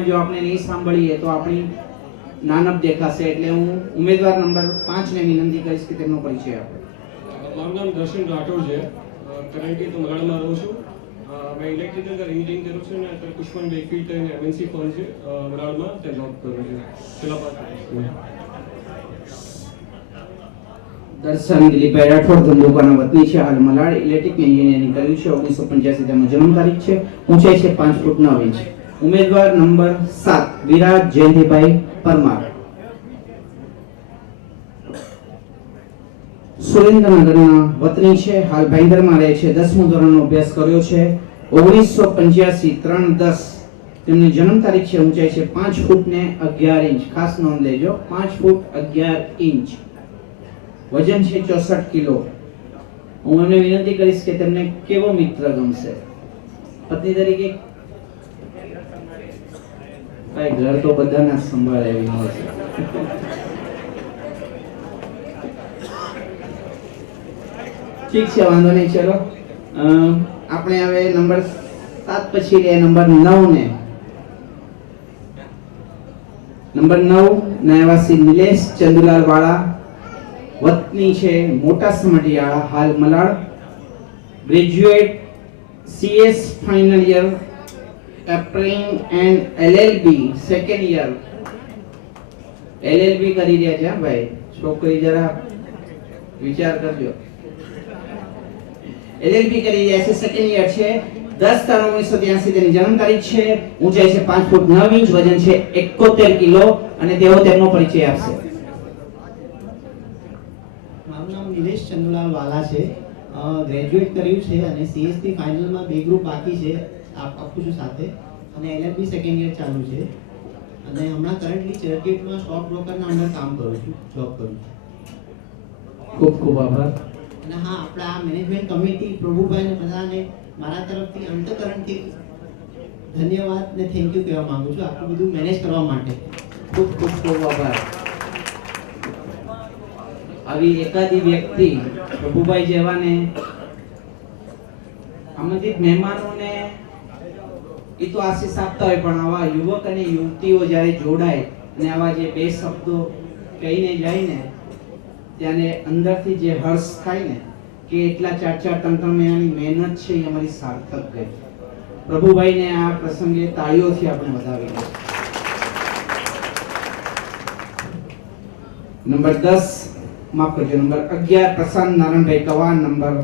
સામે જો આપણે નહીં સાંભળીએ તો આપણી નાનપ દેખાશે, એટલે હું ઉમેદવાર નંબર 5 ને વિનંતી કરીશ કે તેમનો પરિચય આપે. મારું નામ દર્શન રાઠોડ છે. કરન્ટલી તો મલાડમાં રહું છું. મેં ઇલેક્ટ્રિકલ એન્જિનિયરિંગ કર્યું છે અને અત્યારે પુષ્પન બેકફીલ્ડ અને એમએનસી ફર્મ છે મલાડમાં, ત્યાં જોબ કરું છું છેલ્લા 5 વર્ષથી. દર્શન દિલીપભાઈ રાઠોડ ધંધુકાના વતની છે, હાલ મલાડ ઇલેક્ટ્રિક એન્જિનિયરિંગ કર્યું છે. 1985 તેમનો જન્મ તારીખ છે. ઊંચાઈ છે 5 ફૂટ 9 ઇંચ. ઉમેદવાર નંબર 7 વિરાજ જયંતિભાઈ પરમાર, સુરેન્દ્રનગરના વતની છે, હાલ ભાઈંદરમાં રહે છે. 10મું ધોરણનો અભ્યાસ કર્યો છે. 1985 3/10 તેમની જન્મ તારીખ છે. ઊંચાઈ છે 5 ફૂટ ને 11 ઇંચ. ખાસ નોંધ લેજો, 5 ફૂટ 11 ઇંચ. વજન છે 64 કિલો. હું એમને વિનંતી કરીશ કે તેમને કેવો મિત્ર ગમશે પત્ની તરીકે. ભાઈ ઘર તો બધાના સંભાળે એવી હોય છે. ઠીક છે, વાંધો નહીં. ચલો આપણે હવે નંબર 7 પછી લે નંબર 9 ને. નંબર 9 નાયવાસી નિલેશ ચંદુલાલ વાળા, વતની છે મોટા સમઢિયાળા, હાલ Malad. Graduate CS final year appearing and LLB second year. LLB કરી રહ્યા છે ભાઈ, છોકરી જરા વિચાર કરજો. LLB કરી રહ્યા છે, સેકન્ડ યર છે. 10/3/1983 તેની જન્મ તારીખ છે. ઊંચાઈ છે 5 ફૂટ 9 ઇંચ. વજન છે 71 કિલો અને તેઓ તેમનો પરિચય આપશે. મારું નામ નિલેશ ચંદુલાલ વાલા છે. ગ્રેજ્યુએટ કર્યું છે અને CST ફાઇનલમાં 2 ગ્રુપ બાકી છે, આપું છું સાથે, અને LLB સેકન્ડ યર ચાલુ છે. અને હમણાં કરન્ટલી ચર્ચગેટમાં સ્ટોક બ્રોકરના અંદર કામ કરું છું, જોબ કરું છું. ખૂબ ખૂબ આભાર. અને હા, આપણા આ મેનેજમેન્ટ કમિટી પ્રભુભાઈને બધાને મારા તરફથી અંતઃકરણથી ધન્યવાદ ને થેન્ક યુ કહેવા માંગુ છું, આટલું બધું મેનેજ કરવા માટે. ખૂબ ખૂબ ખૂબ આભાર. આવી એકાદી વ્યક્તિ પ્રભુભાઈ જેવાને આમંત્રિત મહેમાનોને એ તો આશીષ આપતા હોય, પણ આવા યુવક અને યુવતીઓ જ્યારે જોડાય અને આવા જે બે શબ્દો કહીને જાય ને, ત્યારે અંદરથી જે હર્ષ થાય ને કે એટલા 4-4 મહિનાની મહેનત છે એ અમારી સાર્થક ગઈ. પ્રભુભાઈને આ પ્રસંગે તાળીઓથી આપણે વધાવી દઈએ. નંબર 10 માફ કરજો, નંબર 11 પ્રશાંત નારાયણભાઈ કવાન, નંબર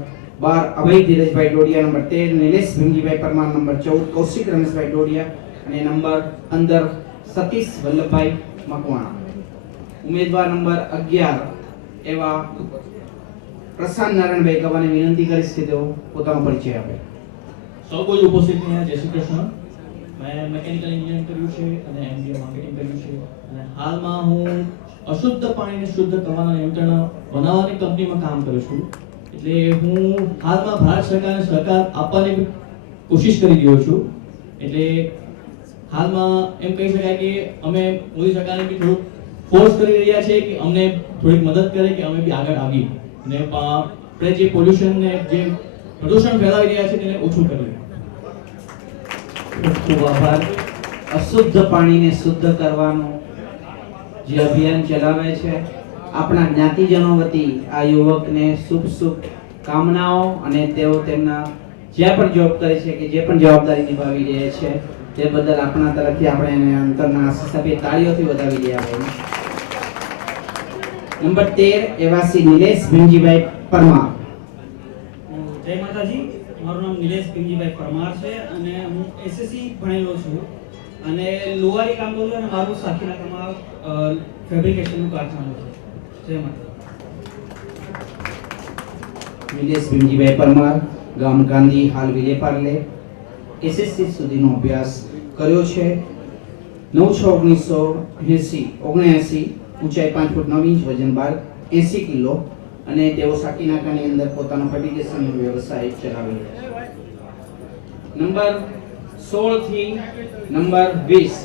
12 અભય ધીરજભાઈ ડોડિયા, નંબર 13 નિલેશ ભીમજીભાઈ પરમાર, નંબર 14 કૌશિક રમેશભાઈ ડોડિયા અને નંબર 15 સતીશ વલ્લભભાઈ મકવાણા. ઉમેદવાર નંબર 11 એવા પ્રશાંત નારાયણભાઈ કવાને વિનંતી કરીશ કે તેઓ પોતાનો પરિચય આપે. સૌ કોઈ ઉપસ્થિત અહીંયા જય શ્રી કૃષ્ણ. મેં મેકેનિકલ એન્જિનિયરિંગ કર્યું છે અને MBA માર્કેટિંગ કર્યું છે અને હાલમાં હું અશુદ્ધ પાણીને શુદ્ધ કરવાના નિયંત્રણ બનાવવાની કંપનીમાં કામ કરું છું. એટલે હું હાલમાં ભારત સરકારને સહકાર આપવાની કોશિશ કરી રહ્યો છું. એટલે હાલમાં એમ કહી શકાય કે અમે મોદી સરકારને બી થોડુંક ફોર્સ કરી રહ્યા છીએ કે અમને થોડીક મદદ કરે કે અમે બી આગળ આવીએ અને આપણે જે પોલ્યુશન ને જે પ્રદૂષણ ફેલાવી રહ્યા છે તેને ઓછું કરીએ. ખૂબ ખૂબ આભાર. અશુદ્ધ પાણીને શુદ્ધ કરવાનું જે અભિયાન ચલાવે છે, આપણા જ્ઞાતિજનો વતી આ યુવકને શુભ શુભ કામનાઓ અને તેઓ તેમના જ્યાં પણ જોબ કરે છે કે જે પણ જવાબદારી નિભાવી રહ્યા છે તે બદલ આપણા તરફથી આપણે એને અંતરના આશીષ આપી તાળીઓથી વધાવી દઈએ. આપણે નંબર 13 એવાસી નિલેશ ભીમજીભાઈ પરમાર. જય માતાજી. મારું નામ નિલેશ ભીમજીભાઈ પરમાર છે અને હું SSC ભણેલો છું અને લુહારી કામ કરું છું અને મારું સાખીનાકામાં ફેબ્રિકેશનનું કારખાનું છે. જય માતાજી. નિલેશ ભીમજીભાઈ પરમાર, ગામ ગાંધી, હાલ વિલેપાર્લે. SSC સુધીનો અભ્યાસ કર્યો છે. 9/6/1979, ઊંચાઈ 5 ફૂટ 9 ઇંચ, વજન 80 કિલો અને તેઓ સાકીનાકાની અંદર પોતાનો ફેબ્રિકેશનનો વ્યવસાય ચલાવી રહ્યા છે. નંબર 16 થી number 20.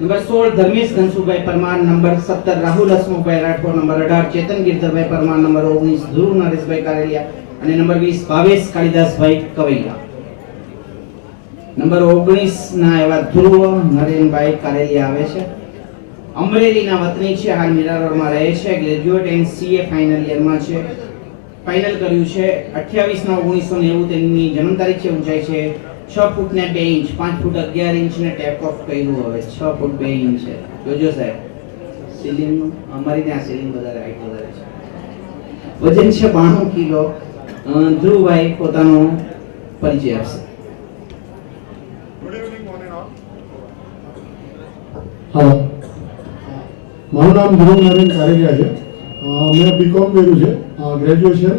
Number 16 Dharmesh Dhansukhbhai Parmar, number 17 Rahul Hasmukhbhai Rathod, number 18 Chetan Girdharbhai Parmar, number 19 Dhruv Nareshbhai Kareliya અને નંબર 20 ભાવેશ કાળીદાસભાઈ કવૈયા. નંબર 19 ના એવા ધ્રુવ નરેનભાઈ કારેલિયા આવે છે. અમરેલીના વતની છે, હાલ મીરા રોડમાં રહે છે, ગ્રેજ્યુએટ એન્ડ સીએ ફાઇનલ યરમાં છે. ફાઇનલ કર્યું છે 28/9/1990 તેમની જન્મ તારીખ છે. ઊંચાઈ છે 6 ફૂટ ને 2 ઇંચ, 5 ફૂટ 11 ઇંચ ને ટેક ઓફ કર્યું. હવે 6 ફૂટ 2 ઇંચ છે. જોજો સાહેબ, સીલિંગ અમારી ત્યાં સીલિંગ વધારે હાઈટ વધારે છે. વજન છે 92 કિલો. ધ્રુવભાઈ પોતાનો પરિચય આપશે. હા, મારું નામ ધ્રુવ નરેન કારેલિયા છે. મેં બીકોમ કર્યું છે, ગ્રેજ્યુએશન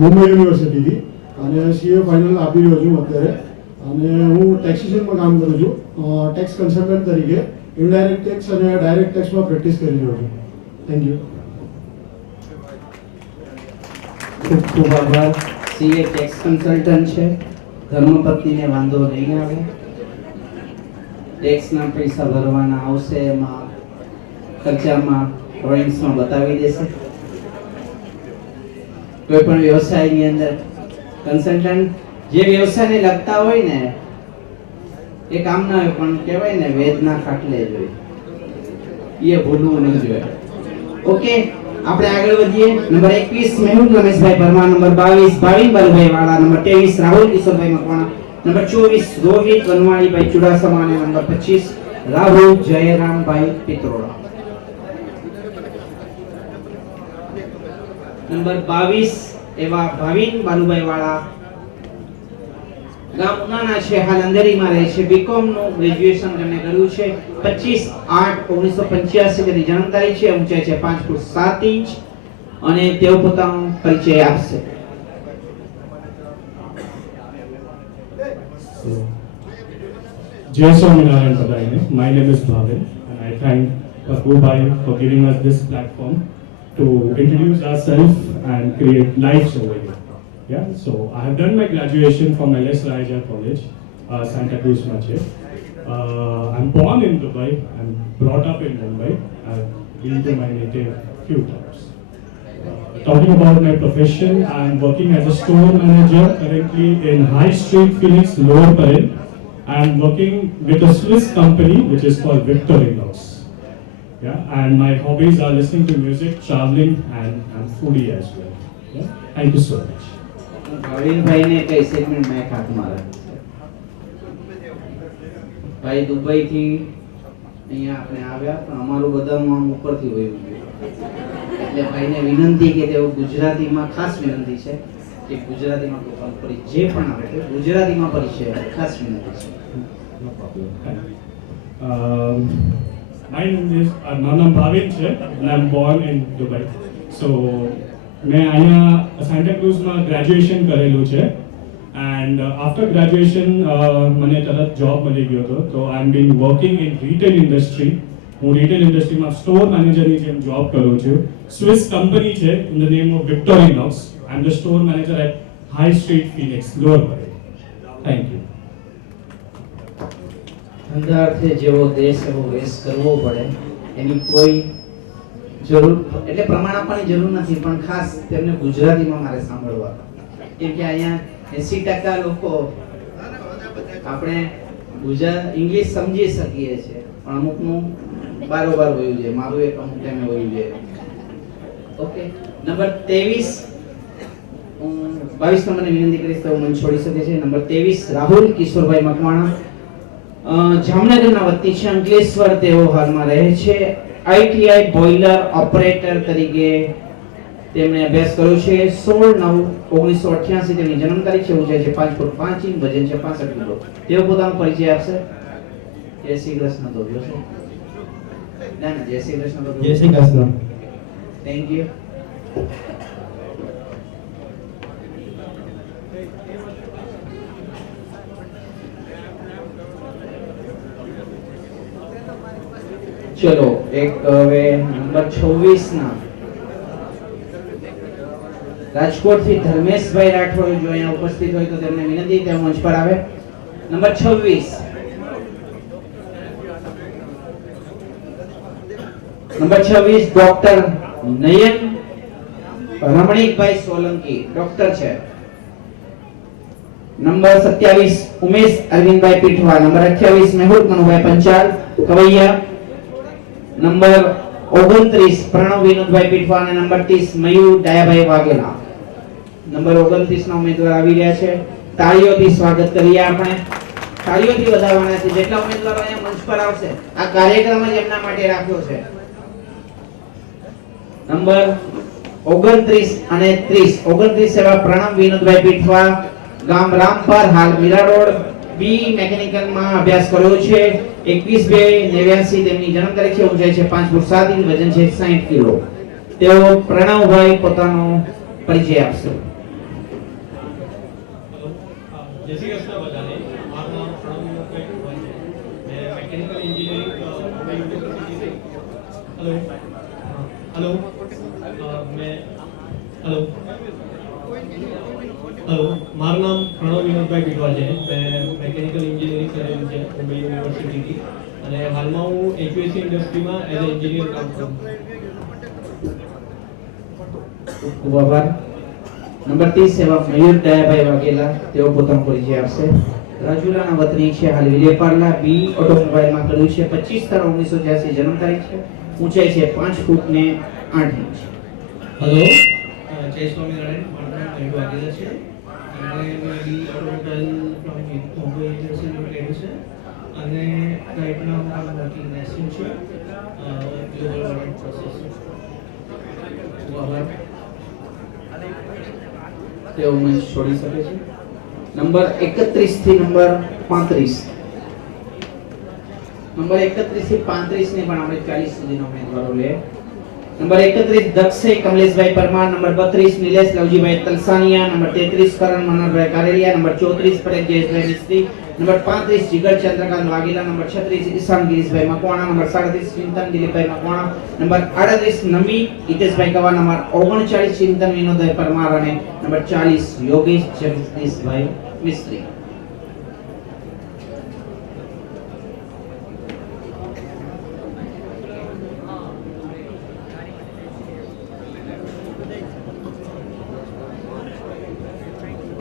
મુંબઈ યુનિવર્સિટીથી, અને સીએ ફાઇનલ આપી રહ્યો છું અત્યારે. અને હું ટેક્સેશનમાં કામ કરું છું, ટેક્સ કન્સલ્ટન્ટ તરીકે. ઇનડાયરેક્ટ ટેક્સ અને ડાયરેક્ટ ટેક્સમાં પ્રેક્ટિસ કરી રહ્યો છું. Thank you. ખૂબ ખૂબ આભાર. સીએ ટેક્સ કન્સલ્ટન્ટ છે. ધર્મપત્નીને વાંધો નહીં આવે. ટેક્સના પૈસા ભરવાના આવશે, એમાં ખર્ચામાં ડ્રોઈંગ્સમાં બતાવી દેશે. કોઈ પણ વ્યવસાયની અંદર કન્સલ્ટન્ટ જે વ્યવસાયને લગતા હોય ને એ કામ ના હોય, પણ કહેવાય ને વેદના ખાટલે જોઈએ, એ ભૂલવું નહીં જોઈએ. ઓકે, આપણે આગળ વધીએ. નંબર 21 મેહુલ રમેશભાઈ પરમાર, નંબર 22 ભાવિન બાલુભાઈ વાળા, નંબર 23 રાહુલ કિશોરભાઈ મકવાણા, નંબર 24 રોહિત વનવાણીભાઈ ચુડાસમા અને નંબર 25 રાહુલ જયરામભાઈ પિત્રોડા. નંબર 22 એવા ભાવિન બાલુભાઈ વાળા, ગામ ઉનાના છે, હાલ અંધેરીમાં રહે છે, બીકોમ નું ગ્રેજ્યુએશન તેમણે કર્યું છે. 25/8/1985 તેની જન્મ તારીખ છે. ઊંચાઈ છે 5 ફૂટ 7 ઇંચ અને તેઓ પોતાનો પરિચય આપશે. Jai Swaminarayan Padaine. My name is Bhavin, and I thank Prabhubai for giving us this platform to introduce ourselves and create lives over here. Yeah, so I have done my graduation from LS Raja College, Santa Cruz, Mache. I'm born in Dubai. I'm brought up in Mumbai. I've been to my native few times. Talking about my profession, I'm working as a store manager currently in High Street, Phoenix, Lower Parel. I'm working with a Swiss company which is called Victorinox. Yeah, and my hobbies are listening to music, traveling, and foodie as well. Yeah, thank you so much. ભાવિનભાઈને કઈ segment મેં હાથ મારે. ભાઈ દુબઈથી અહીંયા આપણે આવ્યા, પણ અમારું બધાનું આમ ઉપરથી વયું ગયું. એટલે ભાઈને વિનંતી કે તેઓ ગુજરાતીમાં, ખાસ વિનંતી છે કે ગુજરાતીમાં જે પણ આવે તે ગુજરાતીમાં પરિચય આપે. ખાસ વિનંતી છે. No problem. My name is Nanam Bhavin છે, and I'm born in Dubai. So મેં અહીંયા સાન્ટા ક્રુઝમાં ગ્રેજ્યુએશન કરેલું છે, એન્ડ આફ્ટર ગ્રેજ્યુએશન મને તરત જોબ મળી ગયો હતો. તો I am been working in retail industry. હું રિટેલ ઇન્ડસ્ટ્રીમાં સ્ટોર મેનેજરની જેમ જોબ કરું છું. સ્વિસ કંપની છે in the name of Victorinox. I am the store manager at high street, Phoenix, Lower Parel. Thank you. ધંધાર્થે જેવો દેશ એવો વેશ કરવો પડે, એની કોઈ જરૂર, એટલે પ્રમાણ આપવાની જરૂર નથી, પણ ખાસ તેમને ગુજરાતીમાં મારે સાંભળવા. કેમ કે અહીંયા 80% લોકો આપણે ઇંગ્લિશ સમજી શકીએ છીએ, પણ અમુકનું બારોબાર વયું છે. મારું એક અમુક ટાઈમે વયું છે. ઓકે, નંબર 23 હું 22 નંબરની વિનંતી કરીશ તો મને છોડી શકે છે. નંબર 23 રાહુલ કિશોરભાઈ મકવાણા, જામનગરના વતની છે, અંકલેશ્વર તેઓ હાલમાં રહે છે. આઈટીઆઈ બોઇલર ઓપરેટર તરીકે તેમણે અભ્યાસ કર્યો છે. 16/9/1988 તેમની જન્મ તારીખ છે. ઊંચાઈ છે 5 ફૂટ 5 ઇંચ, વજન છે 65 કિલો. તેઓ પોતાનો પરિચય આપશે. જય શ્રી કૃષ્ણ. તો જોશો ના ના, જય શ્રી કૃષ્ણ. જય શ્રી કૃષ્ણ. Thank you. ચલો, એક હવે નંબર 26 ના રાજકોટથી ધર્મેશભાઈ રાઠોડ જો અહીંયા ઉપસ્થિત હોય તો તેમને વિનંતી તેઓ મંચ પર આવે. Number 26 doctor Nayan Ramnikbhai Solanki, doctor છે. Number 27 Umesh Arvindbhai Pithva, number 28 Mehul Manubhai Panchal Kavaiya, number 29 Pranav Vinodbhai Pithva અને નંબર 30 મયુર ડાયાભાઈ વાઘેલા. નંબર 29 ના ઉમેદવાર આવી રહ્યા છે. તાળીઓથી સ્વાગત કરીએ આપણે. તાળીઓથી વધારવાના છે. જેટલા ઉમેદવારો અહીંયા મંચ પર આવશે આ કાર્યક્રમ જ એમના માટે રાખ્યો છે. નંબર 29 અને 30. 29 એવા પ્રણવ વિનોદભાઈ પીઠવા, ગામ રામપર, હાલ મીરા રોડ, બી મેકેનિકલ માં અભ્યાસ કર્યો છે. 21/2/89 તેમની જન્મ તારીખ છે. ઊંચાઈ છે 5 ફૂટ 7 ઇંચ, વજન છે 60 કિલો. તેઓ પ્રણવભાઈ પોતાનો પરિચય આપશે. જય શ્રી કૃષ્ણ બધાને. મારું નામ પ્રણવ વિનોદભાઈ પીઠવા છે. મેં મેકેનિકલ એન્જિનિયરિંગ મુંબઈ યુનિવર્સિટીથી. હેલો હેલો હેલો મારું નામ પ્રણવ વિનોદભાઈ પીઠવા છે. મેં મેકેનિકલ એન્જિનિયરિંગ કરેલું છે મુંબઈ યુનિવર્સિટીથી અને હાલમાં હું એક્યુએસી ઇન્ડસ્ટ્રીમાં એઝ અ એન્જિનિયર કામ કરું છું. ખૂબ આભાર. નંબર 30 એવા મયુર દયાભાઈ વાઘેલા, તેઓ પોતાનો પરિચય આપશે. રાજુલાના વતની છે, હાલ વિલેપાર્લા, બી ઓટોમોબાઈલમાં કર્યું છે. 25/3/1986 જન્મ તારીખ છે. ઊંચાઈ છે 5 ફૂટ ને 8 ઇંચ. હેલો જય સ્વામિનારાયણ. મારું નામ મયુર વાઘેલા છે અને મેં બી ઓટોમોબાઈલ ફ્રોમ મુંબઈ યુનિવર્સિટીમાં કર્યું છે અને રાઈટ નાઉ આઈ એમ working as essential global warming process. ખૂબ આભાર. તેઓ મંચ છોડી શકે છે. નંબર 31 થી નંબર 35. નંબર 31 થી 35 ને પણ આપણે 40 સુધીના ઉમેદવારો લે. નંબર 31 દક્ષે કમલેશભાઈ પરમાર, નંબર 32 નિલેશ લવજીભાઈ તલસાનિયા, નંબર 33 કરણ મનોહરભાઈ કારેલિયા, નંબર 34 પરેશ જયેશભાઈ મિસ્ત્રી, નંબર 35 જીગર ચંદ્રકાંત વાઘેલા, નંબર 36 ઈશાન ગિરીશભાઈ મકવાણા, નંબર 37 ચિંતન દિલીપભાઈ મકવાણા, નંબર 38 નમી હિતેશભાઈ કવા, નંબર 39 ચિંતન વિનોદભાઈ પરમાર અને નંબર 40 યોગેશ જગદીશભાઈ મિસ્ત્રી.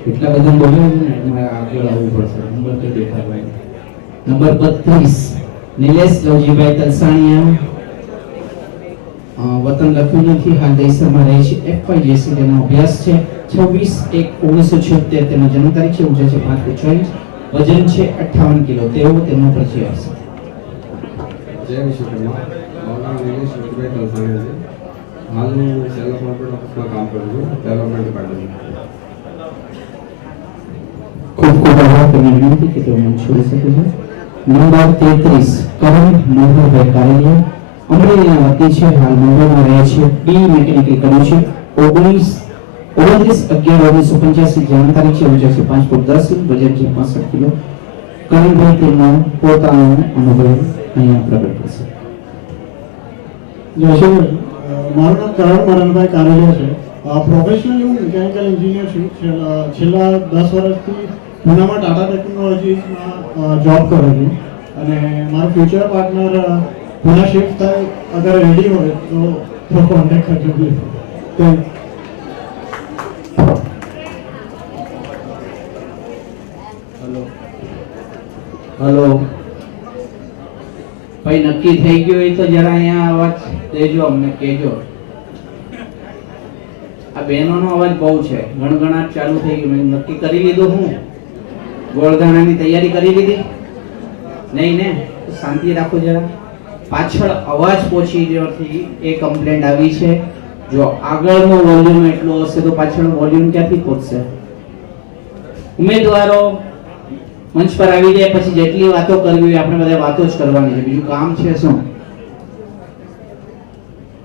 એટલા બધા બોલે ને મારે આગળ આવવું પડશે. નંબર તો દેખાડવાય. નંબર 32 નિલેશ લવજીભાઈ તલસાણિયા, વતન લખ્યું નથી, હાલ દહીસરમાં રહે છે. FYJC તેમનો અભ્યાસ છે. 26/1/1976 તેમનો જન્મ તારીખ છે. ઊંચાઈ છે 5 ફૂટ 6 ઇંચ, વજન છે 58 કિલો. તેઓ તેમનો પરિચય આપશે. જય વિશ્વકર્મા. મારું નામ નિલેશ લવજીભાઈ તલસાણિયા છે. હાલ હું સેલ કોર્પોરેટ ઓફિસમાં કામ કરું છું, ડેવલપમેન્ટ ડિપાર્ટમેન્ટ. ખૂબ ખૂબ આભાર. તમને વિનંતી કે તેઓ મંચ છોડી શકે છે. નંબર 33 કરણ મનોહરભાઈ કારેલિયા, અમરેલીના વતની છે, હાલ મુંબઈમાં રહે છે. બી મેકેનિકલ કર્યું છે. 29/11/1985 જન્મ તારીખ છે. ઊંચાઈ છે 5 ફૂટ 10 ઇંચ, વજન છે 65 કિલો. કરણભાઈ તેમનો પોતાનો અનુભવ અહીંયા પ્રગટ કરશે. જય શ્રી કૃષ્ણ. મારું નામ કરણ મરણભાઈ કારેલિયા છે. પ્રોફેશનલી હું મિકેનિકલ એન્જિનિયર છું. છેલ્લા 10 વર્ષથી પુનામાં ટાટા ટેકનોલોજીસમાં જોબ કરું છું અને મારો ફ્યુચર પાર્ટનર પુના શિફ્ટ થાય અગર રેડી હોય તો કોન્ટેક્ટ કરજો પ્લીઝ. થેન્ક હેલો ભાઈ, નક્કી થઈ ગયું હોય તો જરા અહીંયા અવાજ દેજો, અમને કહેજો. આ બહેનોનો અવાજ બહુ છે. ગણગણાટ ચાલુ થઈ ગયું. મેં નક્કી કરી લીધું. હું ગોળધાણાની તૈયારી કરી લીધી નહીં ને? તો શાંતિ રાખો જરા. પાછળ અવાજ પહોંચી ગયોથી એ કમ્પ્લેન્ટ આવી છે. જો આગળનો વોલ્યુમ એટલો હશે તો પાછળ વોલ્યુમ ક્યાંથી પહોંચશે? ઉમેદવારો મંચ પર આવી જાય પછી જેટલી વાતો કરવી હોય આપણે બધા વાતો જ કરવાની છે. બીજું કામ છે શું?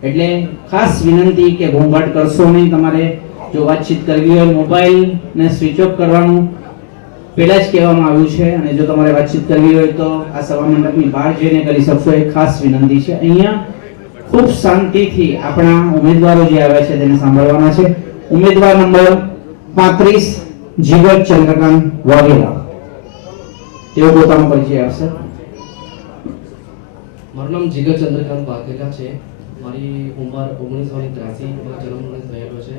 એટલે ખાસ વિનંતી કે ઘોંઘાટ કરશો નહીં. તમારે જો વાતચીત કરવી હોય મોબાઈલ ને સ્વિચ ઓફ કરવાનું પહેલા જ કહેવામાં આવ્યું છે અને જો તમારે વાતચીત કરવી હોય તો આ સભા મંડપની બહાર જઈને કરી શકશો. એ ખાસ વિનંતી છે. અહીંયા ખૂબ શાંતિથી આપણા ઉમેદવારો જે આવ્યા છે તેને સાંભળવાના છે. ઉમેદવાર નંબર 35 જીગર ચંદ્રકાંત વાઘેલા, તેઓ પોતાનો પરિચય આપશે. મારું નામ જીગર ચંદ્રકાંત વાઘેલા છે. મારી ઉંમર 1983 જન્મ થયેલો છે.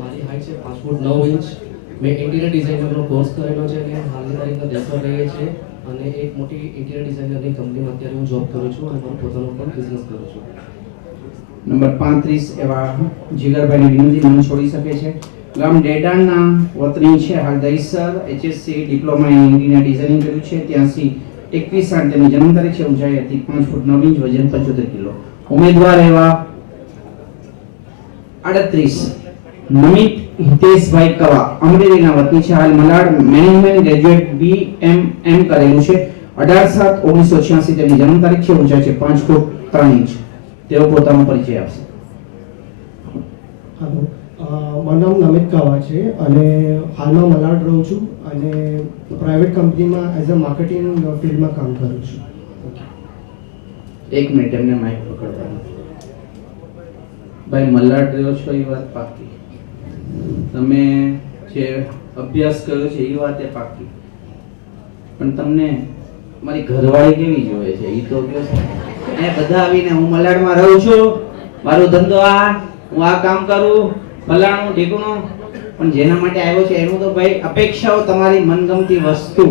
મારી હાઈટ છે 5 ફૂટ 9 ઇંચ મેં ઇન્ટિરિયર ડિઝાઇનરનો કોર્સ કરેલો છે અને હાલની તારીખમાં દેશમાં રહીએ છીએ અને એક મોટી ઇન્ટિરિયર ડિઝાઇનરની કંપનીમાં અત્યારે હું જોબ કરું છું અને મારો પોતાનો પણ બિઝનેસ કરું છું. નંબર 35 એવા જીગરભાઈની વિનંતી મન છોડી શકે છે. ગામ ડેડાણના વતની છે, હાલ દહીસર HSC diploma in interior designing કર્યું છે. 81 તેમની જન્મ તારીખ છે. ઊંચાઈ હતી 5 ફૂટ 9 ઇંચ, વજન 75 કિલો. ઉમેદવાર એવા 38 નમિત હિતેશભાઈ કવા અમરેલીના વતની છે, હાલ મલાડ મેનેજમેન્ટ ગ્રેજ્યુએટ BMM કરેલું છે. 18/7/1986 તેમની જન્મ તારીખ છે. ઊંચાઈ છે 5 ફૂટ 3 ઇંચ. તેઓ પોતાનો પરિચય આપશે. હાલો, મારું નામ નમિત કાવા છે અને હાલમાં મલાડ રહું છું અને પ્રાઇવેટ કંપનીમાં એઝ અ માર્કેટિંગ ફિલ્ડમાં કામ કરું છું. એક મિનિટ એમને માઇક પકડવાનું. ભાઈ મલાડ રહ્યો છો એ વાત પાકી, તમે જે અભ્યાસ કર્યો છે એ વાત એ પાકી, પણ તમને મારી ઘરવાળી કેવી જોવે છે એ તો કહો. એ બધા આવીને હું મલાડમાં રહું છું, મારો ધંધો આ, હું આ કામ કરું, ફલાણું ઢીકણું, પણ જેના માટે આવ્યો છે એનું તો ભાઈ અપેક્ષાઓ, તમારી મનગમતી વસ્તુ,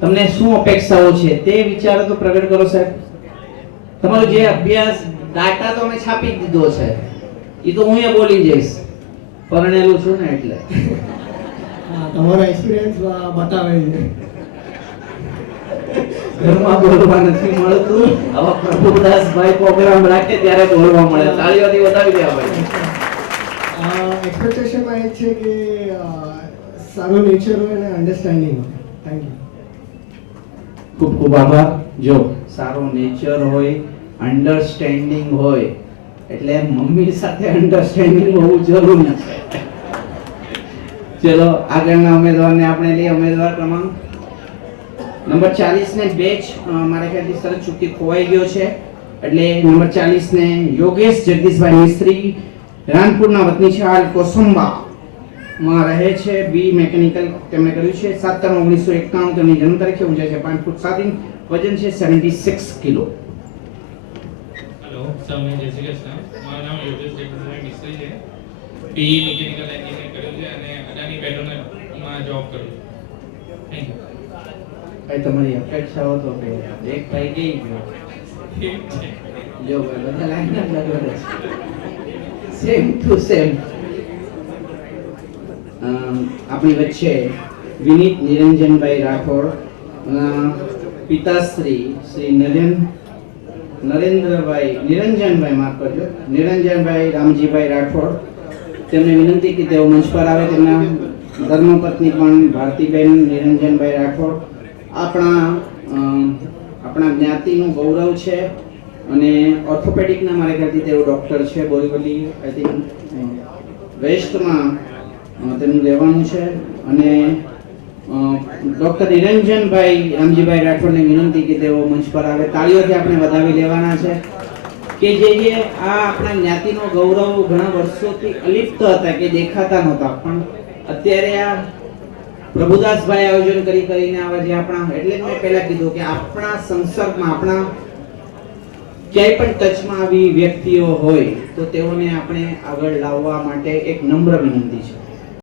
તમને શું અપેક્ષાઓ છે તે વિચારો તો પ્રગટ કરો સાહેબ. તમારો જે અભ્યાસ ડાટા તો અમે છાપી જ દીધો છે, એ તો હું એ બોલી જઈશ, પરણેલું છું ને એટલે. તમારો એક્સપિરિયન્સ બતાવે છે. ઘરમાં બોલવા નથી મળતું, હવે પ્રભુદાસભાઈ પ્રોગ્રામ રાખે ત્યારે બોલવા મળે. તાળીઓથી વધાવી દેવા ભાઈ. એક્સપેક્ટેશનમાં એ છે કે સારું નેચર હોય અને અન્ડરસ્ટેન્ડિંગ હોય. Thank you. ખૂબ ખૂબ આભાર. જો સારું નેચર હોય, અન્ડરસ્ટેન્ડિંગ હોય, એટલે મમ્મી સાથે અન્ડરસ્ટેન્ડિંગ હોવું જરૂરી છે. ચલો આગળના ઉમેદવારને આપણે લઈએ. ઉમેદવાર ક્રમાંક નંબર 40 ને બેચ મારે ખ્યાલથી સરસ ચૂકતી ખોવાઈ ગયો છે, એટલે નંબર 40 ને યોગેશ જગદીશભાઈ મિસ્ત્રી રાનપુરના વતની છે, હાલ કોસંબા માં રહે છે. બી મેકેનિકલ તેમણે કર્યું છે. 7/3/1991 તેમની જન્મ તારીખ છે. ઊંચાઈ છે 5 ફૂટ 7 ઇંચ, વજન છે 76 કિલો. હેલો સર, જય શ્રી કૃષ્ણ. મારું નામ યોગેશ જગદીશભાઈ મિસ્ત્રી છે. પીઈ મિકેનિકલ એન્જિનિયર કર્યું છે અને અદાની પેટ્રોલમાં જોબ કરું છું. Thank you. ભાઈ તમારી અપેક્ષાઓ તો કે એક ભાઈ ગઈ ગયો. જો ભાઈ બધા લાઈન જ લગાવે છે, સેમ ટુ સેમ. આપણી વચ્ચે વિનીત નિરંજનભાઈ રાઠોડ, પિતાશ્રી શ્રી નરેન્દ્રભાઈ નિરંજનભાઈ, માફ કરજો, નિરંજનભાઈ રામજીભાઈ રાઠોડ. તેમને વિનંતી કે તેઓ મંચ પર આવે. તેમના ધર્મપત્ની પણ ભારતીબેન નિરંજનભાઈ રાઠોડ આપણા જ્ઞાતિનું ગૌરવ છે અને ઓર્થોપેડિકના મારે ખ્યાલથી તેઓ ડૉક્ટર છે. બોરીવલી આઈ થિંક વેસ્ટમાં તેમનું રહેવાનું છે. અને ડૉક્ટર નિરંજનભાઈ રામજીભાઈ રાઠોડને વિનંતી કે તેઓ મંચ પર આવે. તાળીઓથી આપણે વધાવી લેવાના છે કે જે આ આપણા જ્ઞાતિનો ગૌરવ ઘણા વર્ષોથી અલિપ્ત હતા, કે દેખાતા નહોતા, પણ અત્યારે આ પ્રભુદાસભાઈ આયોજન કરીને આવે છે આપણા. એટલે મેં પહેલા કીધું કે આપણા સંસર્ગમાં, આપણા ક્યાંય પણ ટચમાં આવી વ્યક્તિઓ હોય તો તેઓને આપણે આગળ લાવવા માટે એક નમ્ર વિનંતી છે.